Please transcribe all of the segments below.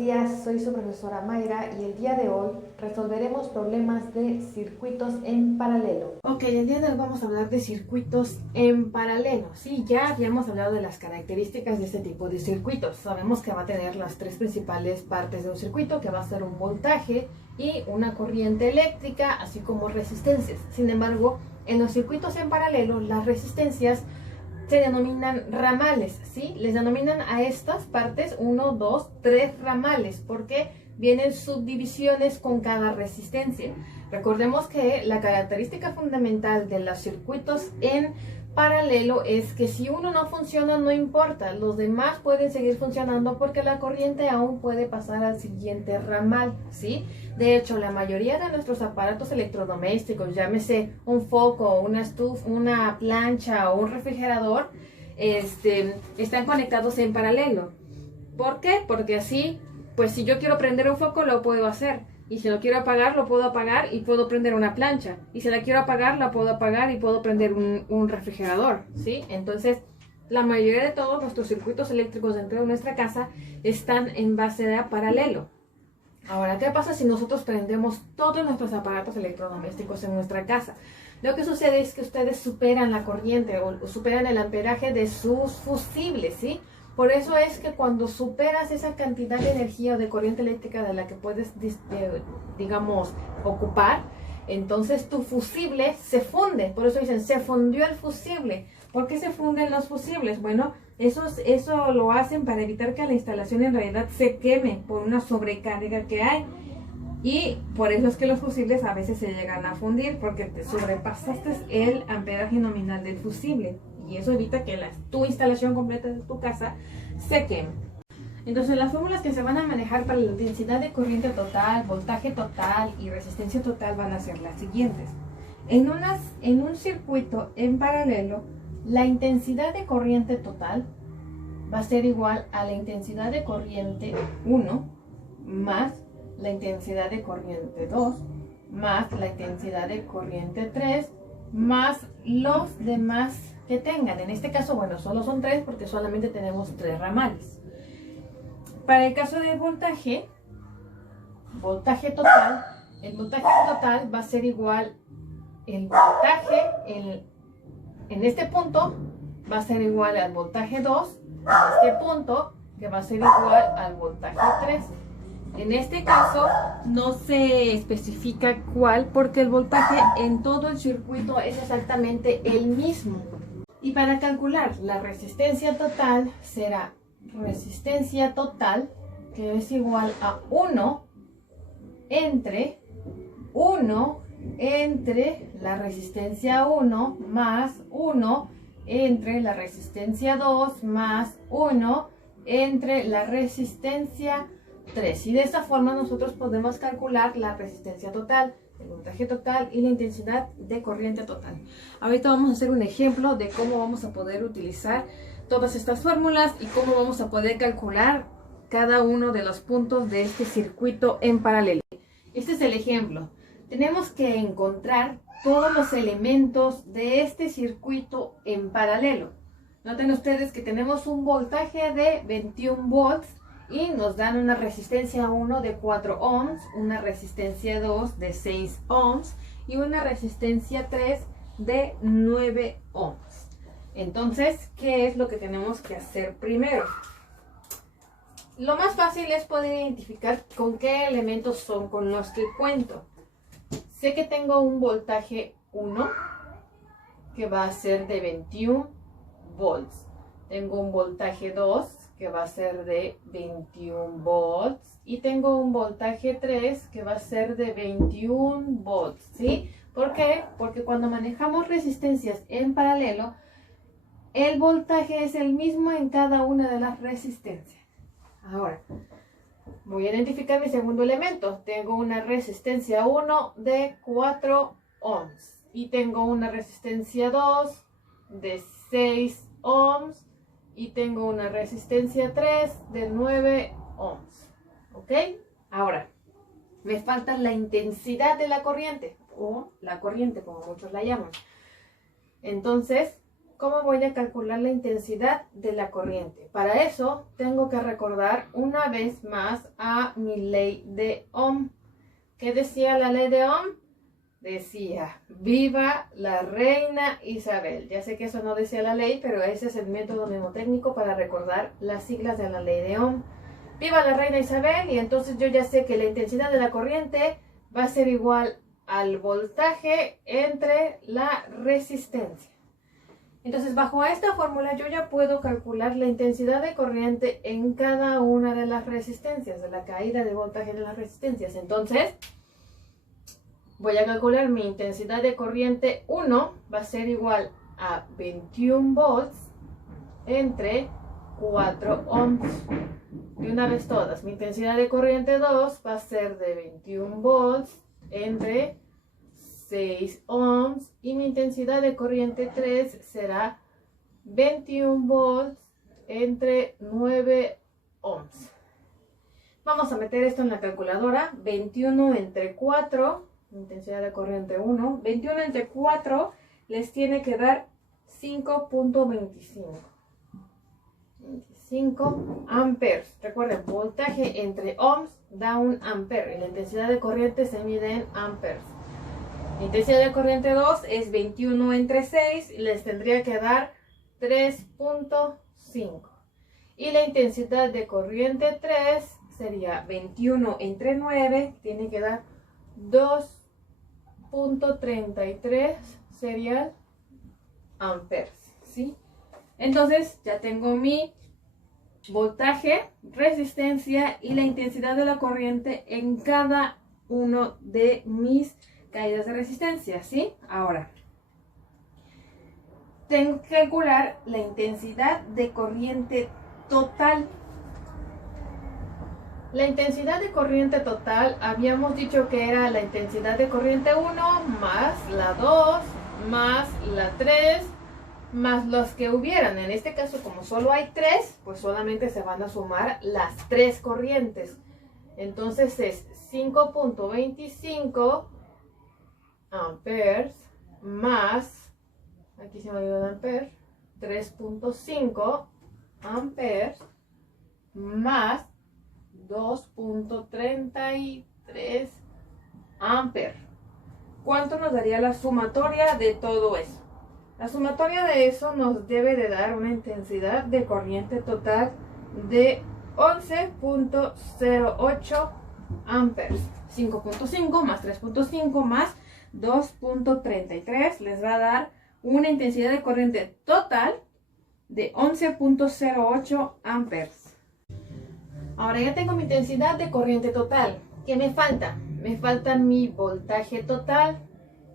días, soy su profesora Mayra y el día de hoy resolveremos problemas de circuitos en paralelo. Ok, el día de hoy vamos a hablar de circuitos en paralelo. Sí, ya habíamos hablado de las características de este tipo de circuitos. Sabemos que va a tener las tres principales partes de un circuito, que va a ser un voltaje y una corriente eléctrica, así como resistencias. Sin embargo, en los circuitos en paralelo, las resistencias se denominan ramales, ¿sí? Les denominan a estas partes 1, 2, 3 ramales, porque vienen subdivisiones con cada resistencia. Recordemos que la característica fundamental de los circuitos en paralelo es que si uno no funciona, no importa, los demás pueden seguir funcionando porque la corriente aún puede pasar al siguiente ramal, ¿sí? De hecho, la mayoría de nuestros aparatos electrodomésticos, llámese un foco, una estufa, una plancha o un refrigerador, están conectados en paralelo. ¿Por qué? Porque así, pues si yo quiero prender un foco, lo puedo hacer. Y si lo quiero apagar, lo puedo apagar y puedo prender una plancha. Y si la quiero apagar, la puedo apagar y puedo prender un refrigerador, ¿sí? Entonces, la mayoría de todos nuestros circuitos eléctricos dentro de nuestra casa están en base de paralelo. Ahora, ¿qué pasa si nosotros prendemos todos nuestros aparatos electrodomésticos en nuestra casa? Lo que sucede es que ustedes superan la corriente o superan el amperaje de sus fusibles, ¿sí? Por eso es que cuando superas esa cantidad de energía o de corriente eléctrica de la que puedes, digamos, ocupar, entonces tu fusible se funde. Por eso dicen, se fundió el fusible. ¿Por qué se funden los fusibles? Bueno, eso lo hacen para evitar que la instalación en realidad se queme por una sobrecarga que hay. Y por eso es que los fusibles a veces se llegan a fundir, porque te sobrepasaste el amperaje nominal del fusible. Y eso evita que tu instalación completa de tu casa se queme. Entonces, las fórmulas que se van a manejar para la intensidad de corriente total, voltaje total y resistencia total van a ser las siguientes. En un circuito en paralelo, la intensidad de corriente total va a ser igual a la intensidad de corriente 1 más la intensidad de corriente 2 más la intensidad de corriente 3 más los demás que tengan. En este caso, bueno, solo son 3 porque solamente tenemos 3 ramales. Para el caso del voltaje total, el voltaje total va a ser igual, el voltaje en este punto va a ser igual al voltaje 2, en este punto que va a ser igual al voltaje 3. En este caso no se especifica cuál porque el voltaje en todo el circuito es exactamente el mismo. Y para calcular la resistencia total será resistencia total, que es igual a 1 entre la resistencia 1 más 1 entre la resistencia 2 más 1 entre la resistencia 3. Y de esta forma nosotros podemos calcular la resistencia total, el voltaje total y la intensidad de corriente total. Ahorita vamos a hacer un ejemplo de cómo vamos a poder utilizar todas estas fórmulas y cómo vamos a poder calcular cada uno de los puntos de este circuito en paralelo. Este es el ejemplo. Tenemos que encontrar todos los elementos de este circuito en paralelo. Noten ustedes que tenemos un voltaje de 21 volts y nos dan una resistencia 1 de 4 ohms, una resistencia 2 de 6 ohms y una resistencia 3 de 9 ohms. Entonces, ¿qué es lo que tenemos que hacer primero? Lo más fácil es poder identificar con qué elementos son con los que cuento. Sé que tengo un voltaje 1 que va a ser de 21 volts. Tengo un voltaje 2 que va a ser de 21 volts. Y tengo un voltaje 3 que va a ser de 21 volts. ¿Sí? ¿Por qué? Porque cuando manejamos resistencias en paralelo, el voltaje es el mismo en cada una de las resistencias. Ahora, voy a identificar mi segundo elemento. Tengo una resistencia 1 de 4 ohms. Y tengo una resistencia 2 de 6 ohms. Y tengo una resistencia 3 de 9 ohms. ¿Ok? Ahora, me falta la intensidad de la corriente. O la corriente, como muchos la llaman. Entonces, ¿cómo voy a calcular la intensidad de la corriente? Para eso tengo que recordar una vez más a mi ley de Ohm. ¿Qué decía la ley de Ohm? Decía, viva la reina Isabel. Ya sé que eso no decía la ley, pero ese es el método mnemotécnico para recordar las siglas de la ley de Ohm. Viva la reina Isabel, y entonces yo ya sé que la intensidad de la corriente va a ser igual al voltaje entre la resistencia. Entonces, bajo esta fórmula yo ya puedo calcular la intensidad de corriente en cada una de las resistencias, de la caída de voltaje de las resistencias. Entonces, voy a calcular mi intensidad de corriente 1 va a ser igual a 21 volts entre 4 ohms. De una vez todas, mi intensidad de corriente 2 va a ser de 21 volts entre 6 ohms, y mi intensidad de corriente 3 será 21 volts entre 9 ohms. Vamos a meter esto en la calculadora. 21 entre 4, intensidad de corriente 1, 21 entre 4 les tiene que dar 5.25. 25 amperes. Recuerden, voltaje entre ohms da un ampere y la intensidad de corriente se mide en amperes. La intensidad de corriente 2 es 21 entre 6 y les tendría que dar 3.5. Y la intensidad de corriente 3 sería 21 entre 9, tiene que dar 2.33 sería amperes, ¿sí? Entonces ya tengo mi voltaje, resistencia y la intensidad de la corriente en cada uno de mis caídas de resistencia, ¿sí? Ahora, tengo que calcular la intensidad de corriente total. La intensidad de corriente total, habíamos dicho que era la intensidad de corriente 1 más la 2 más la 3 más los que hubieran. En este caso, como solo hay 3, pues solamente se van a sumar las 3 corrientes. Entonces es 5.25 amperes más, aquí se me olvidó el ampere, 3.5 amperes más 2.33 amperes. ¿Cuánto nos daría la sumatoria de todo eso? La sumatoria de eso nos debe de dar una intensidad de corriente total de 11.08 amperes. 5.5 más 3.5 más 2.33 les va a dar una intensidad de corriente total de 11.08 amperes. Ahora ya tengo mi intensidad de corriente total. ¿Qué me falta? Me falta mi voltaje total.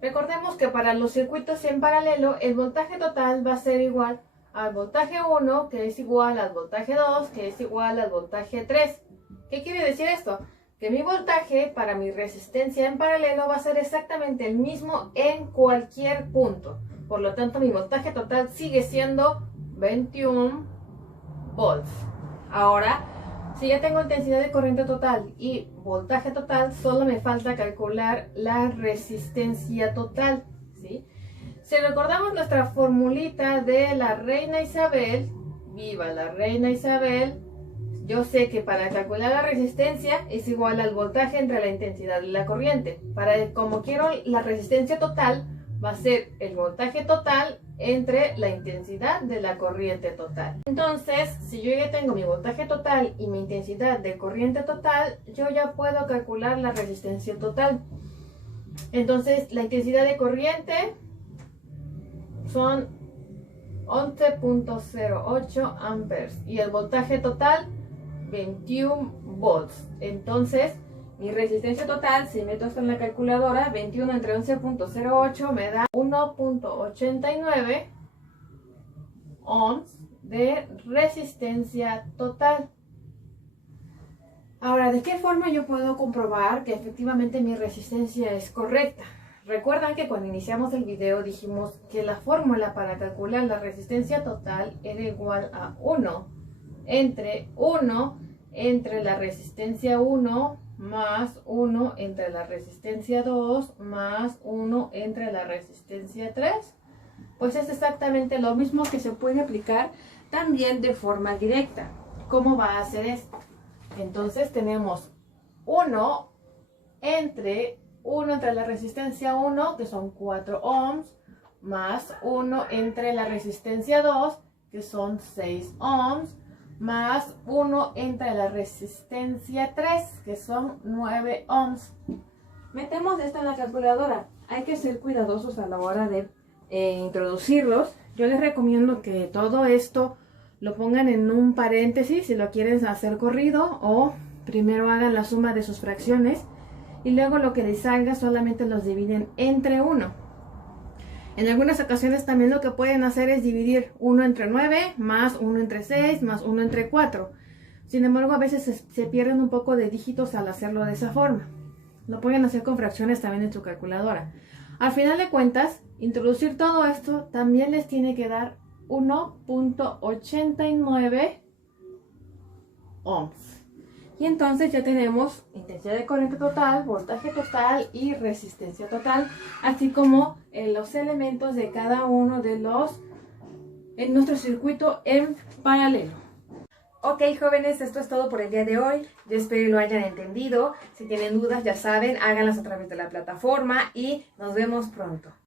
Recordemos que para los circuitos en paralelo, el voltaje total va a ser igual al voltaje 1, que es igual al voltaje 2, que es igual al voltaje 3. ¿Qué quiere decir esto? Que mi voltaje para mi resistencia en paralelo va a ser exactamente el mismo en cualquier punto. Por lo tanto, mi voltaje total sigue siendo 21 volts. Ahora, si ya tengo intensidad de corriente total y voltaje total, solo me falta calcular la resistencia total, ¿sí? Si recordamos nuestra formulita de la reina Isabel, viva la reina Isabel, yo sé que para calcular la resistencia es igual al voltaje entre la intensidad de la corriente. Como quiero la resistencia total, va a ser el voltaje total entre la intensidad de la corriente total. Entonces, si yo ya tengo mi voltaje total y mi intensidad de corriente total, yo ya puedo calcular la resistencia total. Entonces, la intensidad de corriente son 11.08 amperes y el voltaje total 21 volts. Entonces, mi resistencia total, si meto esto en la calculadora, 21 entre 11.08 me da 1.89 ohms de resistencia total. Ahora, ¿de qué forma yo puedo comprobar que efectivamente mi resistencia es correcta? Recuerdan que cuando iniciamos el video dijimos que la fórmula para calcular la resistencia total era igual a 1 entre la resistencia 1 más 1 entre la resistencia 2 más 1 entre la resistencia 3. Pues es exactamente lo mismo que se puede aplicar también de forma directa. ¿Cómo va a ser esto? Entonces tenemos 1 entre la resistencia 1, que son 4 ohms, más 1 entre la resistencia 2, que son 6 ohms, más 1 entre la resistencia 3, que son 9 ohms. Metemos esto en la calculadora. Hay que ser cuidadosos a la hora de introducirlos. Yo les recomiendo que todo esto lo pongan en un paréntesis si lo quieren hacer corrido, o primero hagan la suma de sus fracciones y luego lo que les salga solamente los dividen entre 1. En algunas ocasiones también lo que pueden hacer es dividir 1 entre 9 más 1 entre 6 más 1 entre 4. Sin embargo, a veces se pierden un poco de dígitos al hacerlo de esa forma. Lo pueden hacer con fracciones también en su calculadora. Al final de cuentas, introducir todo esto también les tiene que dar 1.89 ohms. Y entonces ya tenemos intensidad de corriente total, voltaje total y resistencia total, así como los elementos de cada uno de los en nuestro circuito en paralelo. Ok, jóvenes, esto es todo por el día de hoy. Yo espero que lo hayan entendido. Si tienen dudas, ya saben, háganlas a través de la plataforma y nos vemos pronto.